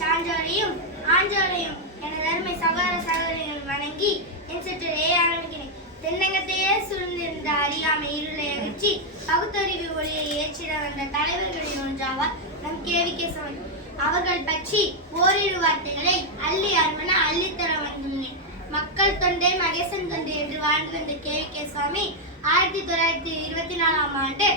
ஆஞ்சோலையும் எனது அருமை சகோதர சகோதரிகள் வணங்கி என் சுற்றுரையை ஆரம்பிக்கிறேன். தென்னங்கத்தையே சூழ்ந்திருந்த அறியாமை இருளை அகற்றி பகுத்தறிவு ஒளியை ஏற்றிட வந்த தலைவர்களில் ஒன்றாவார் நம் கேவிகே சமன் அவர்கள் பற்றி ஓரிரு வார்த்தைகளை அள்ளி அன்பன அள்ளித்தர வந்துள்ளேன். மக்கள் தொண்டை மகேசன் தொண்டை என்று வாழ்ந்து வந்த கேவிகே சுவாமி ஆயிரத்தி தொள்ளாயிரத்தி இருபத்தி நாலாம் ஆண்டு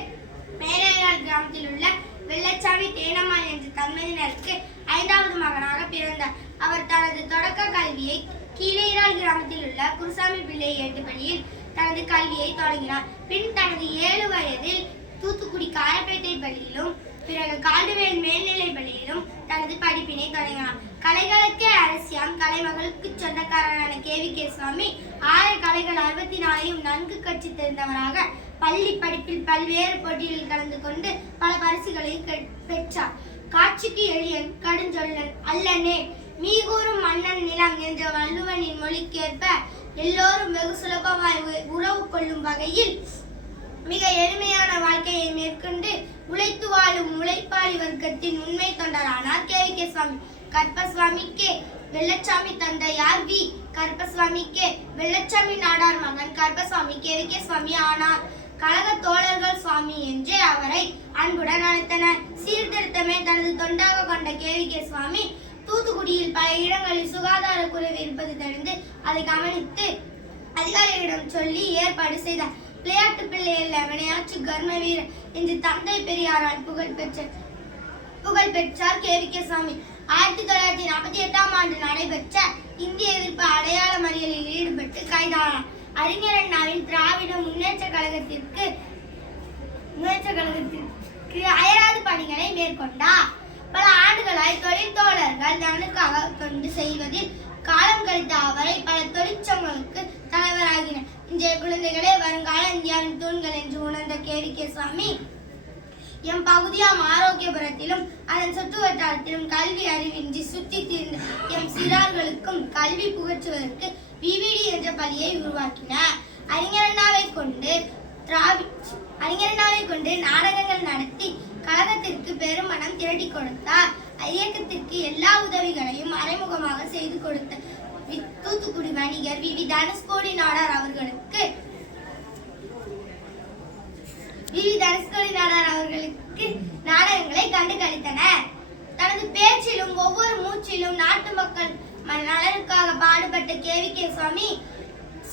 வெள்ளச்சாமி தேனம்மாள் என்ற தம்பதியினருக்கு ஐந்தாவது மகனாக பிறந்தார். அவர் தனது தொடக்க கல்வியை கீழேரால் கிராமத்தில் உள்ள குருசாமி பிள்ளை ஏட்டுப்பள்ளியில் தனது கல்வியை தொடங்கினார். பின் தனது ஏழு வயதில் தூத்துக்குடி காரப்பேட்டை பள்ளியிலும் பிறகு காடுவேல் மேல் படிப்பினை தொடங்கினார் கலைகளுக்கே அரசியாம். கலைமகளுக்கு சொந்தக்காரரான கேவி கே சுவாமி ஆறு கலைகள் அறுபத்தி நாலையும் நன்கு கட்சி தெரிந்தவராக பள்ளி படிப்பில் பல்வேறு போட்டிகளில் கலந்து கொண்டு பல பரிசுகளை பெற்றார். காட்சிக்கு எளியன் கடுஞ்சொல்லன் அல்லனே மீகூறும் மன்னன் நிலம் என்ற வள்ளுவனின் மொழிக்கேற்ப எல்லோரும் வெகு சுலபமாய் உறவு கொள்ளும் வகையில் மிக எளிமையான உழைப்பாளி வர்க்கத்தின் உண்மை தொண்டரானார் K. K. Swami. Karpaswami K Vellachami தந்தையார் வி. கற்பசுவாமி கே வெள்ளச்சாமி நாடார் மகன் Karpaswami K. V. K. Swami ஆனார். கழக தோழர்கள் சுவாமி என்று அவரை அன்புடன் அழைத்தனர். சீர்திருத்தமே தனது தொண்டாக கொண்ட கே. வி. கே. சுவாமி தூத்துக்குடியில் பல இடங்களில் சுகாதார குறைவு இருப்பது தெரிந்து அதை கவனித்து அதிகாரிகளிடம் சொல்லி ஏற்பாடு செய்தார். விளையாட்டு பிள்ளை அல்ல. கர்ம வீரர் என்று தந்தை பெரியாரால் புகழ் பெற்ற புகழ் பெற்றார் கே. வி. கே. சாமி. ஆயிரத்தி தொள்ளாயிரத்தி நாற்பத்தி எட்டாம் ஆண்டு நடைபெற்ற இந்திய எதிர்ப்பு அடையாள மறியலில் ஈடுபட்டு கைதானார். அறிஞர் அண்ணாவின் திராவிட முன்னேற்ற கழகத்திற்கு முன்னேற்ற கழகத்திற்கு அயராது பணிகளை மேற்கொண்டார். பல ஆண்டுகளாய் தொழில் தோழர்கள் நலனுக்காக கொண்டு செய்வதில் காலம் கழித்த அவரை பல தொழிற்சங்கங்களுக்கு தலைவராகினர் இன்றைய குழந்தைகளே வருங்கால இந்தியாவின் தூண்கள் என்று உணர்ந்த கே. சுவாமி எம் பகுதியாம் ஆரோக்கியபுரத்திலும் அதன் சுற்று வட்டாரத்திலும் கல்வி அறிவின்றி சுற்றி திரிந்த எம் சிறார்களுக்கும் கல்வி புகற்றுவதற்கு விவிடி என்ற பள்ளியை உருவாக்கினார். அறிஞரண்ணாவை கொண்டு திராவி அறிஞரண்ணாவை கொண்டு நாடகங்கள் நடத்தி கழகத்திற்கு பெருமணம் திரட்டி கொடுத்தார். இயக்கத்திற்கு எல்லா உதவிகளையும் மறைமுகமாக செய்து கொடுத்தார் தூத்துக்குடி வணிகர் வி வி தனுஷ்கோடி நாடார் அவர்களுக்கு. விவி தனுஷ்கோடி நாடார் அவர்களுக்கு நாடகங்களை கண்டு கழித்தனர் தனது பேச்சிலும் ஒவ்வொரு மூச்சிலும் நாட்டு மக்கள் நலனுக்காக பாடுபட்ட கே. வி. கே. சுவாமி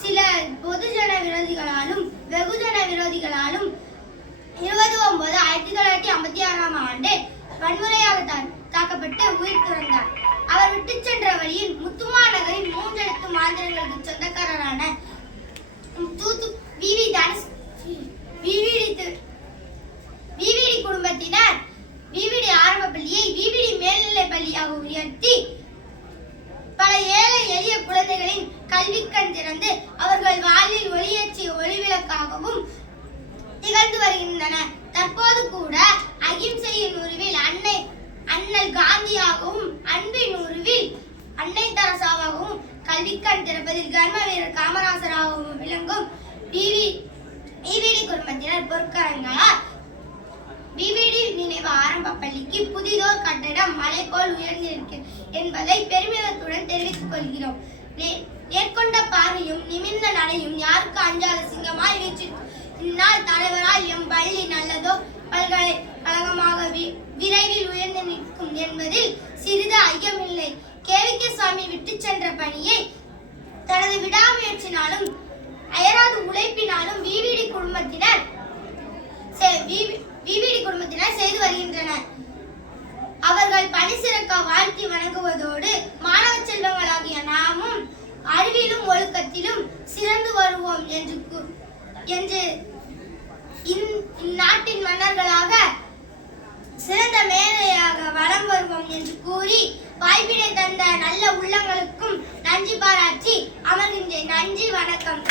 சில பொதுஜன விரோதிகளாலும் வெகுஜன விரோதிகளாலும் இருபது ஒன்பது ஆயிரத்தி தொள்ளாயிரத்தி மாந்திரங்களுக்கு சொந்தக்காரரான தூத்து விவி தனுஷ் விவிடி விவிடி குடும்பத்தினர் விவிடி ஆரம்ப பள்ளியை விவிடி மேல்நிலை பள்ளியாக உயர்த்தி பல ஏழை எளிய குழந்தைகளின் கல்வி கண் திறந்து அவர்கள் வாழ்வில் ஒளியேற்றிய ஒளிவிளக்காகவும் திகழ்ந்து வருகின்றன. தற்போது கூட அகிம்சையின் உருவில் அன்னை அண்ணல் காந்தியாகவும் அன்பின் உருவில் கல்விக்கண் திறப்பதில் கர்ம வீரர் காமராசராகவும் விளங்கும் விவி விவிடி குடும்பத்தினர் பொற்கரங்களால் விவிடி நினைவு ஆரம்ப பள்ளிக்கு புதிதோர் கட்டடம் மலை போல் உயர்ந்திருக்கு என்பதை பெருமிதத்துடன் தெரிவித்துக் கொள்கிறோம். நே- நேர்கொண்ட பார்வையும் நிமிர்ந்த நடையும் யாருக்கு அஞ்சாத சிங்கமாய் வீச்சு இந்நாள் தலைவரால் எம் பள்ளி நல்லதோ பல்கலைக்கழகமாக வி- விரைவில் உயர்ந்து நிற்கும் என்பதில் சிறிது ஐயமில்லை. கேவிகே சுவாமி விட்டுச் சென்ற பணியை தனது விடாமுயற்சினாலும் அயராது உழைப்பினாலும் விவிடி குடும்பத்தினர் விவிடி குடும்பத்தினர் செய்து வருகின்றனர். அவர்கள் பணி சிறக்க வாழ்த்தி வணங்குவதோடு மாணவ செல்வங்களாகிய நாமும் அறிவிலும் ஒழுக்கத்திலும் சிறந்து வருவோம் என்று என்று இந்நாள் நன்றி வணக்கம்.